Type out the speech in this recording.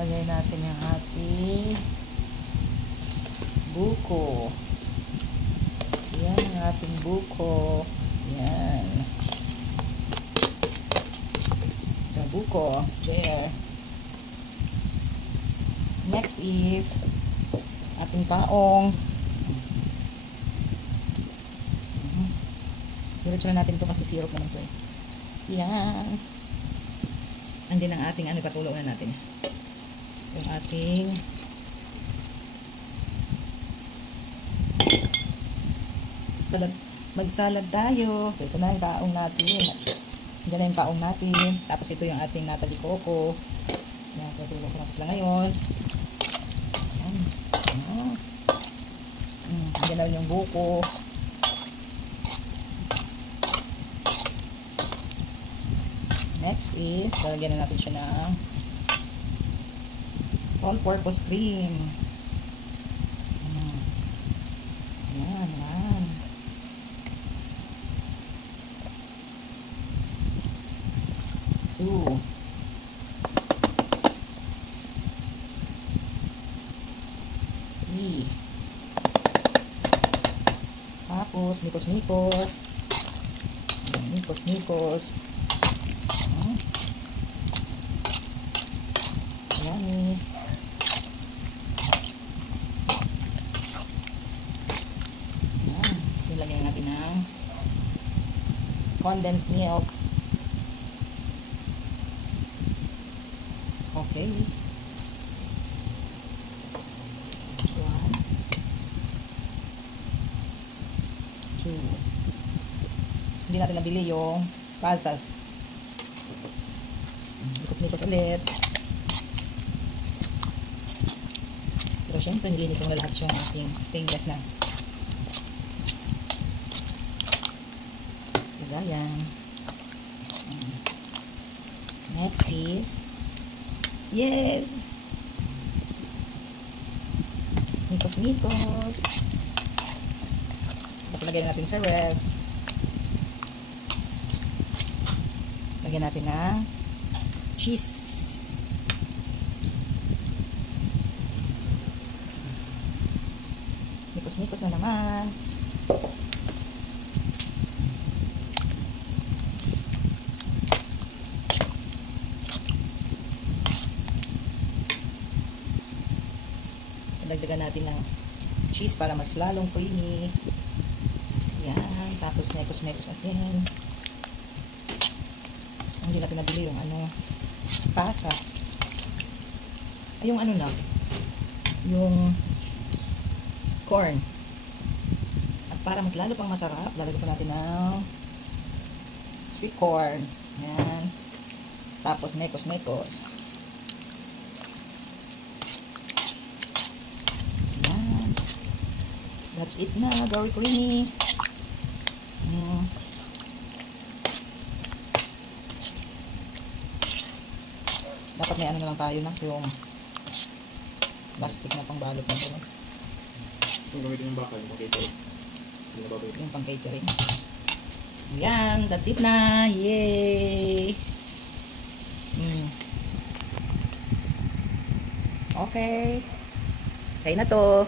lagay natin yung ating buko. Yan ang ating buko. Yan. The buko is there. Next is ating kaong. Diretso na natin ito kasi syrup naman ito eh. Yan. Andin ang ating ano, patulo na natin. Yung ating magsalad tayo. So ito na yung kaong natin. Diyan na yung kaong natin. Tapos ito yung ating nata de coco. Yan, patulo ko na sila ngayon. Diyan na rin yung buko. Next is, lalagyan na natin siya ng all-purpose cream. Yan, yan. Two. Three. Tapos, mikos-mikos. Mikos-mikos. Yummy. Yan. Nilagyan natin ng condensed milk. Okay. 1, 2. Hindi natin nabili yung pasas. Mikos-mikos ulit. Pero syempre, nilinis ko na lahat yung ating stainless na lagayan. Next is, yes! Mikos-mikos. Tapos lagyan natin sa ref. Lagyan natin ng cheese. Mikos-mikos na naman. Dagdagan natin ng cheese para mas lalong creamy. Yan. Tapos mekos-mekos natin. Hindi natin nabili yung ano, pasas. Ay, yung ano na, yung corn. At para mas lalo pang masarap, lalagyan pa natin ng sweet corn. Yan. Tapos mekos-mekos. Yan. That's it na. Very creamy. Dapat may ano na lang tayo na yung plastic na pangbalot na ito. Yung gamitin yung bakal, yung pang-catering. Yung pang-catering. Yan, that's it na. Yay! Okay. Kaya na to.